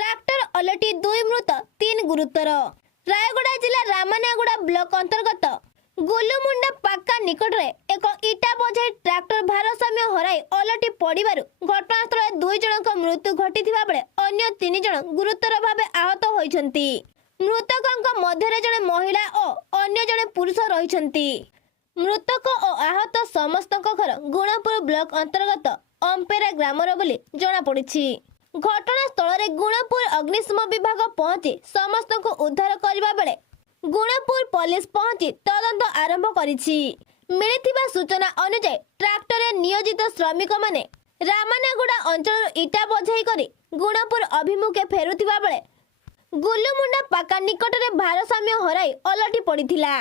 Tractor अलटी 2 मृत 3 गुरुतर। रायगड़ा जिला रामानागुड़ा block अंतर्गत गुलुमुंडा पाक्का निकट में एक इटा बोझे ट्रैक्टर भारसाम्य हराई अलटी पड़ू घटनास्थल 2 जन मृत्यु घटी बेले अन्य 3 जन गुरुतर भाव आहत होती। मृतकों मध्य जड़े महिला और अन्य जड़े पुरुष रही। मृतक और आहत समस्त घर गुणपुर ब्लॉक अंतर्गत अंपेरा ग्रामर बोली जनापड़ी। घटनास्थल में गुणपुर अग्निशम विभाग पहुंची समस्त को उद्धार करने बेले गुणपुर पुलिस पहुंची तदंत आरंभ करिछि। मिलिथिबा सूचना अनुसार ट्रैक्टर नियोजित श्रमिक माने रामानागुड़ा अंचल इटा बोझाई करी गुणपुर अभिमुखे फेरुथिबा बेले गुलुमुंडा पाका निकट में भारसाम्य हराई अलटी पड़िथिला।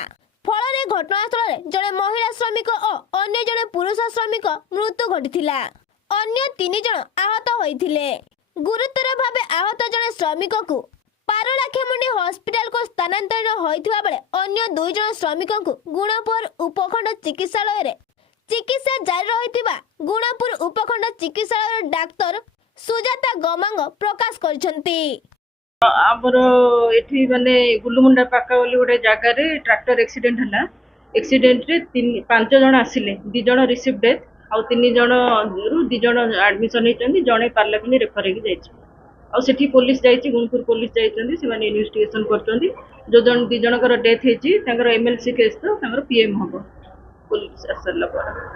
फल घटनास्थल में जड़े महिला श्रमिक और अन्य जड़े पुरुष श्रमिक मृत्यु घटिथिला। अन्य 3 जन आहत होइथिले। गुरुतर भावे आहत जड़े श्रमिक को पारलाखेमुंडी हॉस्पिटल को स्थानांतरित होइथिबा बेले अन्य 2 जन श्रमिक को गुणपुर उपखंड चिकित्सालय रे चिकित्सा जारी रहिथिबा गुणपुर उपखंड चिकित्सालय डाक्टर सुजाता गमांग प्रकाश करछंती। आमर एठी माने गुलुमुंडा पाका बोली गोटे जगह रे ट्रैक्टर एक्सीडेंट हला। एक्सीडेंट रे 5 जन आसिले, 2 जन रिसीव डेथ आउ 3 जन रु 2 जन एडमिशन हेचंदी, जणे पार्लाखनी रेफर हेकी जायछि। आउ सेठी पुलिस जायछि, गुणपुर पुलिस जायछंदी, से माने इन्वेस्टिगेशन करछंदी। जो जन 2 जनकर डेथ हेछि तांकर एमएलसी केस तो तांकर पीएम हबो पुलिस असरला पर।